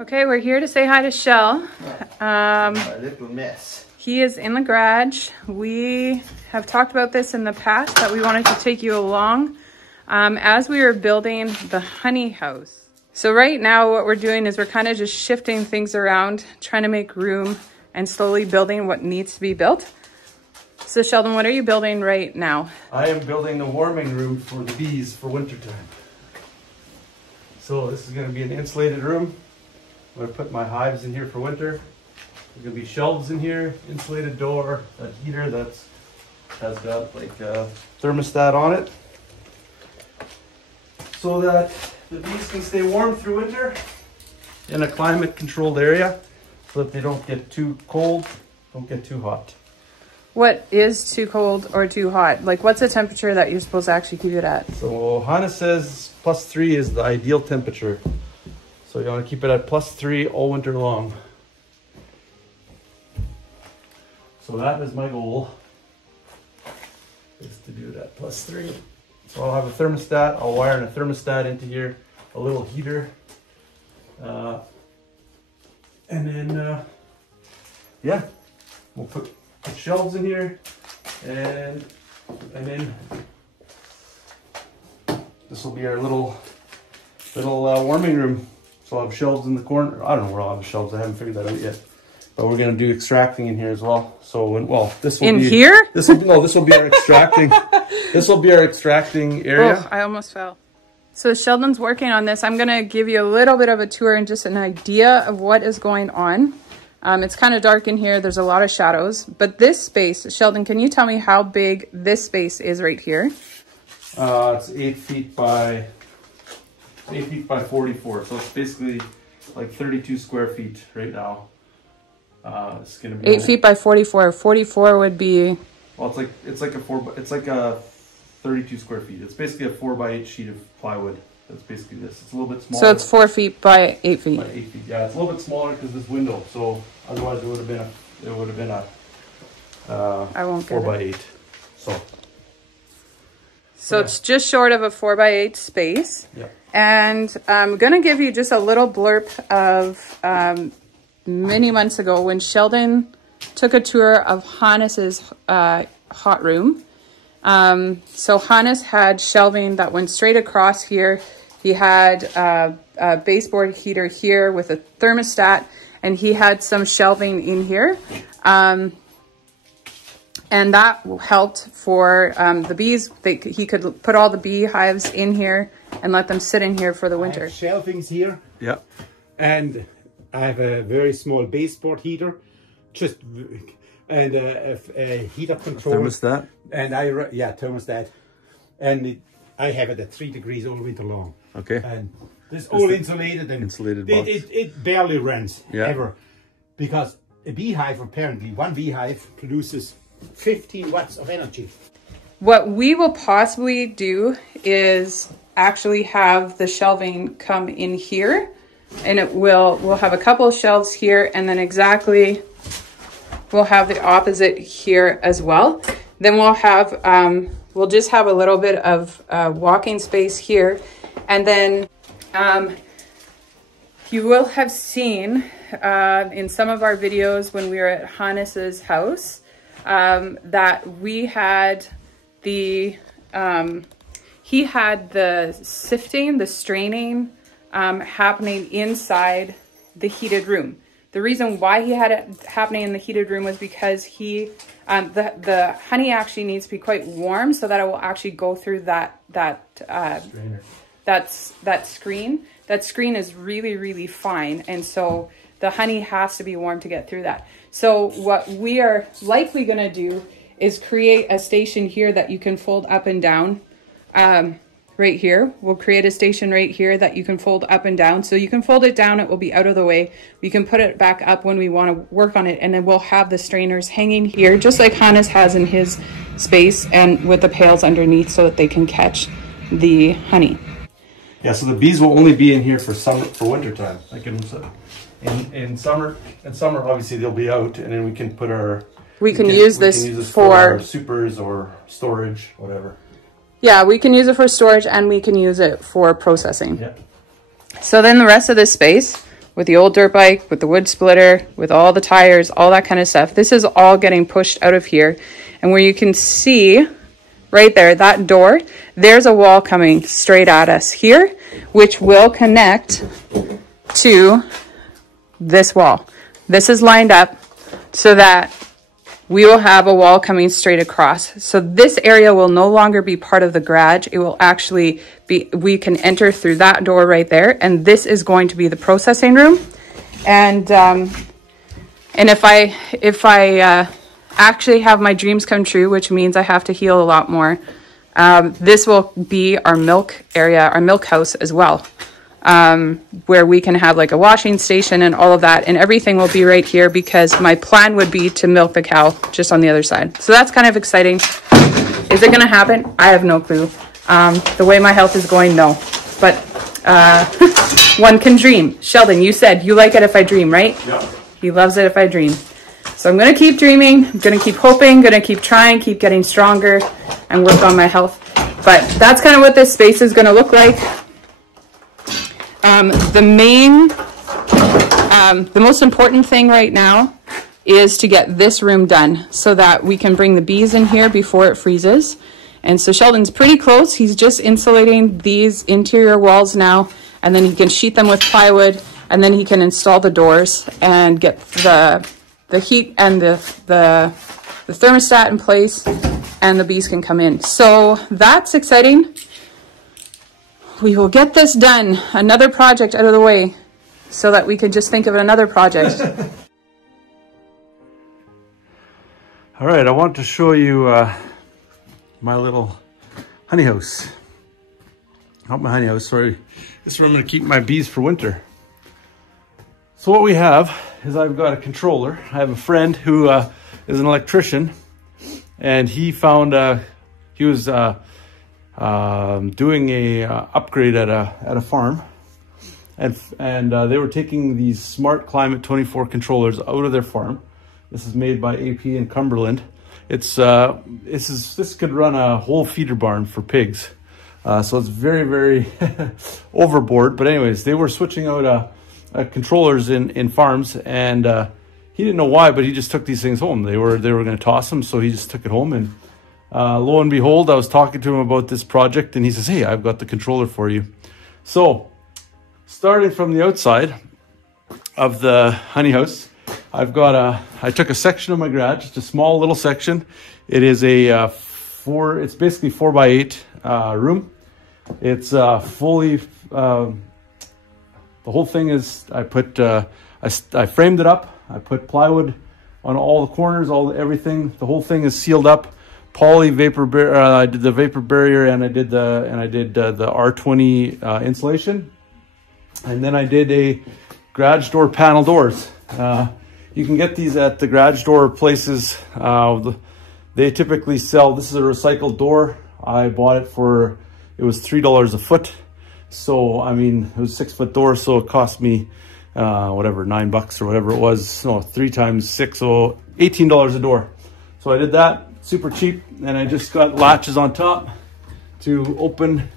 Okay, we're here to say hi to Shell. My little mess. He is in the garage. We have talked about this in the past, that we wanted to take you along as we were building the honey house. So right now what we're doing is we're kind of just shifting things around, trying to make room and slowly building what needs to be built. So Sheldon, what are you building right now? I am building the warming room for the bees for wintertime. So this is going to be an insulated room. I'm going to put my hives in here for winter. There's going to be shelves in here, insulated door, a heater has got like a thermostat on it, so that the bees can stay warm through winter in a climate controlled area, so that they don't get too cold, don't get too hot. What is too cold or too hot? Like, what's the temperature that you're supposed to actually keep it at? So Hannah says +3 is the ideal temperature. So you want to keep it at +3 all winter long. So that is my goal, is to do it at +3. So I'll have a thermostat, I'll wire in a thermostat into here, a little heater. And then, yeah, we'll put shelves in here, and then this will be our little warming room. So I'll have shelves in the corner. I don't know where I'll have shelves. I haven't figured that out yet. But we're gonna do extracting in here as well. So this will be here. This will be our extracting. This will be our extracting area. Oh, I almost fell. So Sheldon's working on this. I'm gonna give you a little bit of a tour and just an idea of what is going on. It's kind of dark in here. There's a lot of shadows. But this space, Sheldon, can you tell me how big this space is right here? It's 8 feet by 44. So it's basically like 32 square feet right now. It's gonna be 8 feet by 44. 44 would be. Well, it's like a 32 square feet. It's basically a 4x8 sheet of plywood. That's basically this. It's a little bit smaller. So it's 4 feet by 8 feet. By 8 feet. Yeah, it's a little bit smaller because this window. So otherwise, it would have been a. I won't 4x8. So yeah. It's just short of a 4x8 space. Yeah. And I'm gonna give you just a little blurb of many months ago when Sheldon took a tour of Hannes's hot room. So Hannes had shelving that went straight across here. He had a baseboard heater here with a thermostat, and he had some shelving in here. And that helped for the bees. He could put all the beehives in here and let them sit in here for the winter. I have shelvings here. Yeah. And I have a very small baseboard heater, and a heater control. A thermostat. And thermostat. And I have it at 3 degrees all winter long. Okay. And this is all insulated, and insulated box. It barely runs ever, because a beehive, apparently one beehive produces 15 watts of energy. What we will possibly do is actually have the shelving come in here, and we'll have a couple of shelves here, and then we'll have the opposite here as well. Then we'll have we'll just have a little bit of walking space here, and then you will have seen in some of our videos when we were at Hannes's house that we had he had the sifting, the straining happening inside the heated room. The reason why he had it happening in the heated room was because the honey actually needs to be quite warm so that it will actually go through that screen. That screen is really, really fine, and so the honey has to be warm to get through that. So what we are likely going to do is create a station here that you can fold up and down. Right here, we'll create a station right here that you can fold up and down. So you can fold it down, it will be out of the way. We can put it back up when we want to work on it, and then we'll have the strainers hanging here, just like Hannes has in his space, and with the pails underneath so that they can catch the honey. Yeah, so the bees will only be in here for winter time. Like in summer obviously they'll be out, and then we can put our we can use this for our supers or storage, whatever. Yeah, we can use it for storage, and we can use it for processing. Yeah. So then the rest of this space with the old dirt bike, with the wood splitter, with all the tires, all that kind of stuff. This is all getting pushed out of here. And where you can see right there, that door, there's a wall coming straight at us here, which will connect to this wall. This is lined up so that we will have a wall coming straight across. So this area will no longer be part of the garage. It will actually be, we can enter through that door right there. And this is going to be the processing room. And if I actually have my dreams come true, which means I have to heal a lot more, this will be our milk area, our milk house as well. Where we can have like a washing station and all of that, and everything will be right here because my plan would be to milk the cow just on the other side. So that's kind of exciting. Is it going to happen? I have no clue. The way my health is going, no. But one can dream. Sheldon, you said you like it if I dream, right? Yeah. He loves it if I dream. So I'm going to keep dreaming. I'm going to keep hoping, going to keep trying, keep getting stronger and work on my health. But that's kind of what this space is going to look like. The most important thing right now is to get this room done so that we can bring the bees in here before it freezes. And so Sheldon's pretty close. He's just insulating these interior walls now, and then he can sheet them with plywood, and then he can install the doors and get the heat and the thermostat in place, and the bees can come in. So that's exciting. We will get this done, another project out of the way, so that we can just think of another project. All right, I want to show you my little honey house. Not my honey house, sorry. This is where I'm gonna keep my bees for winter. So what we have is I've got a controller. I have a friend who is an electrician, and he found, he was doing a upgrade at a farm, and they were taking these Smart Climate 24 controllers out of their farm. This is made by AP in Cumberland. It's this could run a whole feeder barn for pigs, so it's very, very overboard. But anyways, they were switching out controllers in farms, and he didn't know why, but he just took these things home. They were going to toss them, so he just took it home. And lo and behold, I was talking to him about this project, and he says, "Hey, I've got the controller for you." So starting from the outside of the honey house, I took a section of my garage, just a small little section. It is it's basically 4x8 room. It's fully, the whole thing is, I framed it up. I put plywood on all the corners, everything. The whole thing is sealed up. Poly vapor barrier. I did the vapor barrier, and I did the R20 insulation, and then I did a garage door panel doors. You can get these at the garage door places. They typically sell. This is a recycled door. I bought it it was $3 a foot. So I mean, it was a 6-foot door, so it cost me whatever, $9 or whatever it was. No, 3 times 6, so $18 a door. So I did that. Super cheap, and I just got latches on top to open,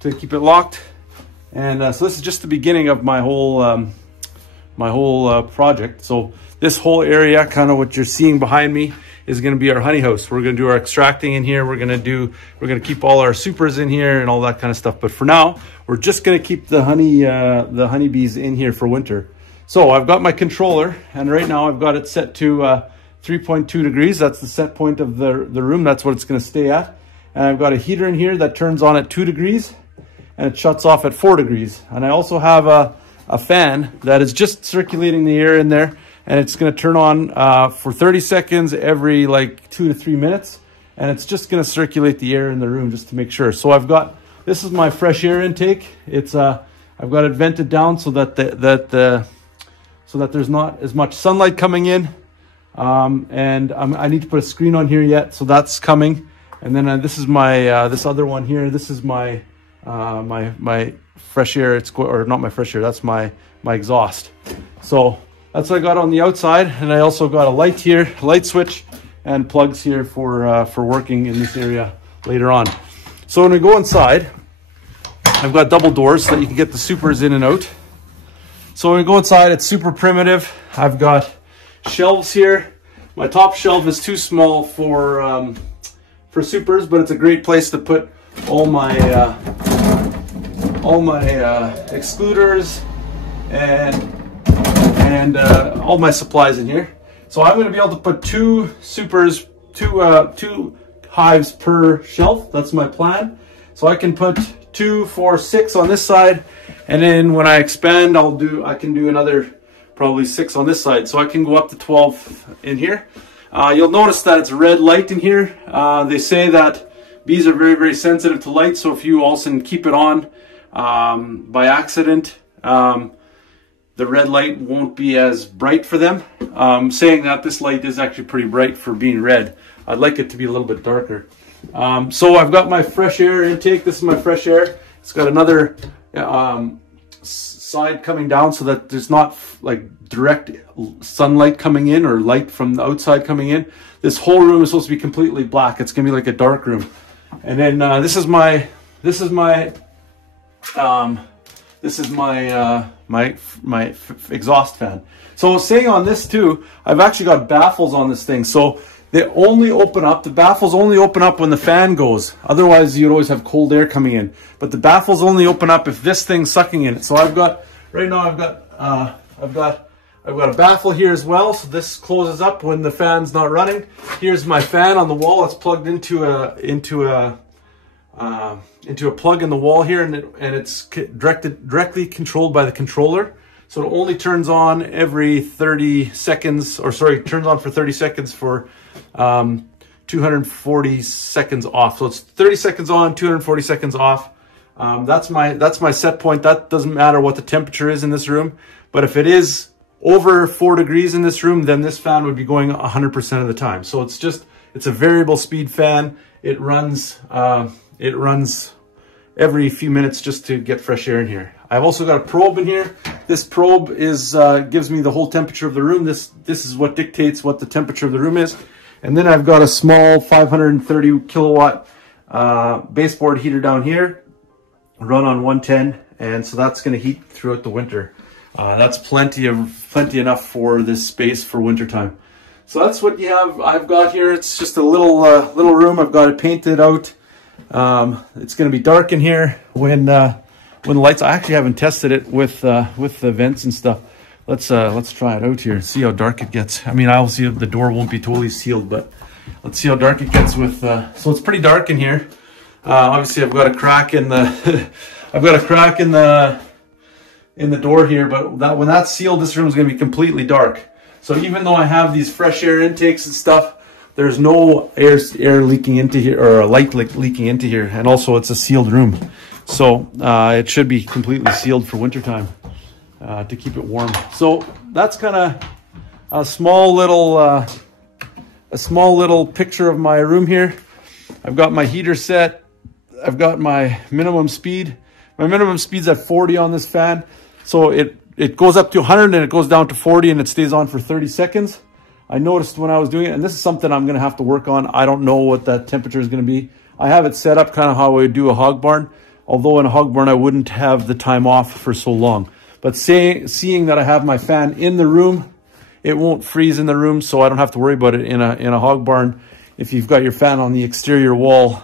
to keep it locked. And so this is just the beginning of my whole project. So this whole area, kind of what you're seeing behind me, is going to be our honey house. We're going to do our extracting in here. We're going to keep all our supers in here and all that kind of stuff. But for now, we're just going to keep the honeybees in here for winter. So I've got my controller, and right now I've got it set to 3.2 degrees. That's the set point of the room. That's what it's going to stay at. And I've got a heater in here that turns on at 2 degrees and it shuts off at 4 degrees. And I also have a fan that is just circulating the air in there, and it's going to turn on for 30 seconds every like 2 to 3 minutes. And it's just going to circulate the air in the room just to make sure. So this is my fresh air intake. It's I've got it vented down so that so that there's not as much sunlight coming in. And I need to put a screen on here yet, so that's coming. And then this is my this other one here. This is my my fresh air. Or not my fresh air. That's my exhaust. So that's what I got on the outside, and I also got a light here, light switch, and plugs here for working in this area later on. So when we go inside, I've got double doors so that you can get the supers in and out. So when we go inside, it's super primitive. I've got shelves here. My top shelf is too small for supers, but it's a great place to put all my excluders and all my supplies in here. So I'm going to be able to put 2 supers, two hives per shelf. That's my plan. So I can put 2, 4, 6 on this side, and then when I expand, I can do another probably 6 on this side. So I can go up to 12 in here. You'll notice that it's red light in here. They say that bees are very, very sensitive to light. So if you also keep it on by accident, the red light won't be as bright for them. Saying that, this light is actually pretty bright for being red. I'd like it to be a little bit darker. So I've got my fresh air intake. This is my fresh air. It's got another side coming down so that there's not like direct sunlight coming in or light from the outside coming in. This whole room is supposed to be completely black. It's gonna be like a dark room. And then this is my exhaust fan. So I was saying on this too, I've actually got baffles on this thing. So they only open up, the baffles only open up when the fan goes. Otherwise you'd always have cold air coming in. But the baffles only open up if this thing's sucking in it. So I've got, right now I've got a baffle here as well. So this closes up when the fan's not running. Here's my fan on the wall. It's plugged into a plug in the wall here, and it's directly controlled by the controller. So it only turns on every 30 seconds, or sorry, turns on for 30 seconds for 240 seconds off. So it's 30 seconds on, 240 seconds off. That's my set point. That doesn't matter what the temperature is in this room. But if it is over 4 degrees in this room, then this fan would be going 100% of the time. So it's a variable speed fan. It runs every few minutes just to get fresh air in here. I've also got a probe in here. This probe gives me the whole temperature of the room. This is what dictates what the temperature of the room is. And then I've got a small 530 kilowatt baseboard heater down here, run on 110, and so that's going to heat throughout the winter. That's plenty enough for this space for wintertime. So that's what I've got here. It's just a little room. I've got it painted out. It's going to be dark in here when the lights. I actually haven't tested it with the vents and stuff. Let's try it out here. See how dark it gets. I mean, obviously the door won't be totally sealed, but let's see how dark it gets with. So it's pretty dark in here. Obviously, I've got a crack in the. I've got a crack in the door here, but when that's sealed, this room is going to be completely dark. So even though I have these fresh air intakes and stuff, there's no air leaking into here, or light leaking into here. And also it's a sealed room. So it should be completely sealed for wintertime to keep it warm. So that's kind of a small little picture of my room here. I've got my heater set. I've got my minimum speed. My minimum speed's at 40 on this fan. So it goes up to 100 and it goes down to 40 and it stays on for 30 seconds. I noticed when I was doing it, and this is something I'm going to have to work on. I don't know what that temperature is going to be. I have it set up kind of how I would do a hog barn. Although in a hog barn, I wouldn't have the time off for so long. But seeing that I have my fan in the room, it won't freeze in the room, so I don't have to worry about it in a hog barn. If you've got your fan on the exterior wall,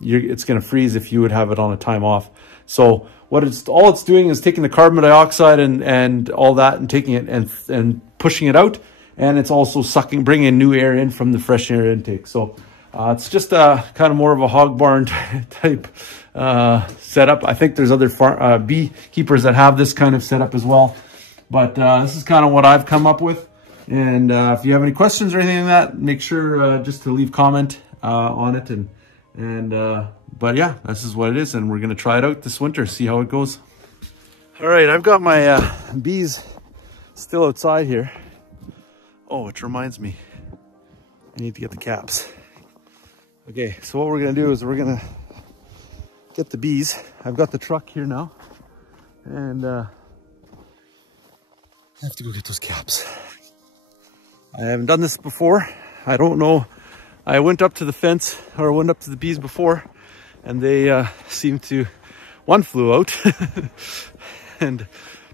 it's going to freeze if you would have it on a time off. So all it's doing is taking the carbon dioxide and all that and taking it and pushing it out. And it's also bringing new air in from the fresh air intake. So it's just kind of more of a hog barn type setup. I think there's other beekeepers that have this kind of setup as well. But this is kind of what I've come up with. And if you have any questions or anything like that, make sure just to leave comment on it. But yeah, this is what it is. And we're going to try it out this winter, see how it goes. All right, I've got my bees still outside here. Oh, which reminds me, I need to get the caps. Okay, so what we're gonna do is we're gonna get the bees. I've got the truck here now, and I have to go get those caps. I haven't done this before. I don't know. I went up to the fence, or went up to the bees before, and they seemed to, one flew out and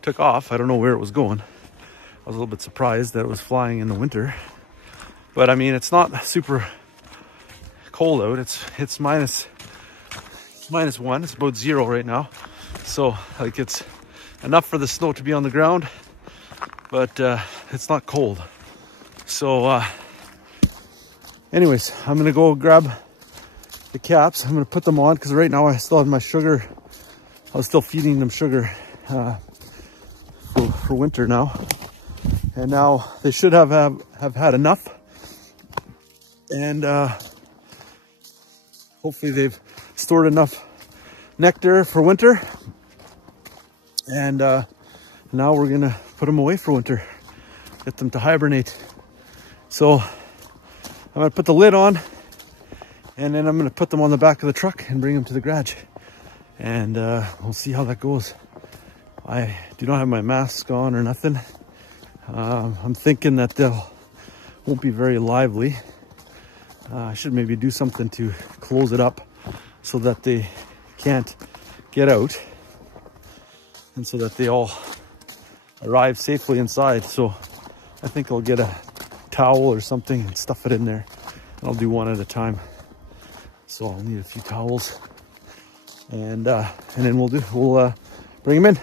took off. I don't know where it was going. I was a little bit surprised that it was flying in the winter. But I mean, it's not super cold out. It's minus one. It's about 0 right now. So like it's enough for the snow to be on the ground, but it's not cold. So anyways, I'm gonna go grab the caps. I'm gonna put them on because right now I still have my sugar. I was still feeding them sugar for winter now. And now they should have had enough. And hopefully they've stored enough nectar for winter. And now we're gonna put them away for winter, get them to hibernate. So I'm gonna put the lid on, and then I'm gonna put them on the back of the truck and bring them to the garage. And we'll see how that goes. I do not have my mask on or nothing. I'm thinking that they'll won't be very lively. I should maybe do something to close it up so that they can't get out, and so that they all arrive safely inside. So I think I'll get a towel or something and stuff it in there, and I'll do one at a time. So I'll need a few towels, and then we'll bring them in.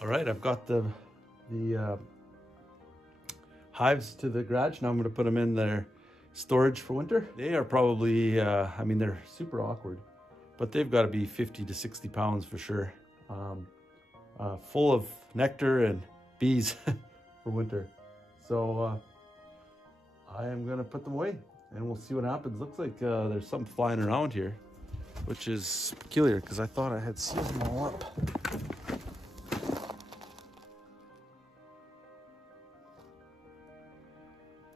All right, I've got the hives to the garage. Now I'm going to put them in their storage for winter. They are probably, I mean, they're super awkward, but they've got to be 50 to 60 pounds for sure. Full of nectar and bees for winter. So I am going to put them away and we'll see what happens. Looks like there's something flying around here, which is peculiar because I thought I had sealed them all up.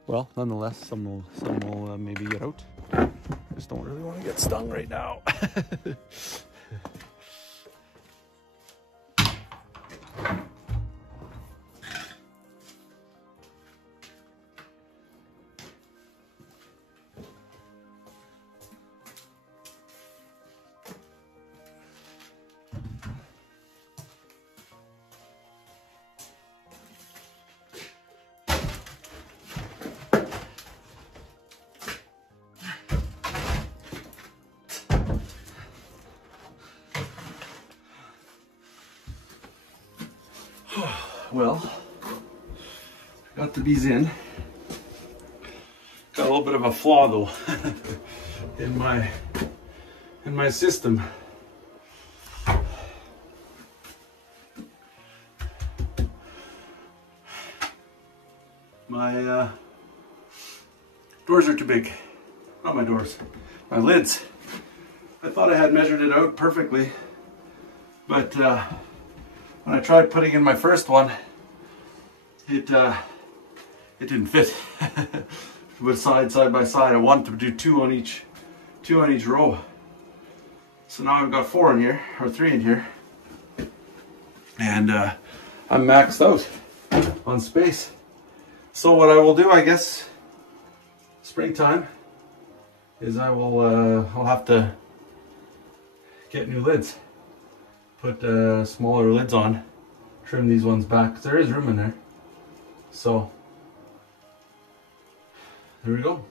Well, nonetheless, some will maybe get out. Just don't really want to get stung right now. Well, got the bees in. Got a little bit of a flaw though in my system. My doors are too big. Not my doors, my lids. I thought I had measured it out perfectly, but when I tried putting in my first one, it didn't fit. With side by side. I wanted to do two on each row. So now I've got 4 in here, or 3 in here, and I'm maxed out on space. So what I will do, I guess, springtime, is I'll have to get new lids. Put smaller lids on, trim these ones back, 'cause there is room in there. So there we go.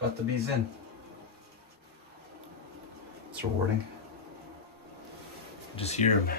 Got the bees in. It's rewarding. Just hear them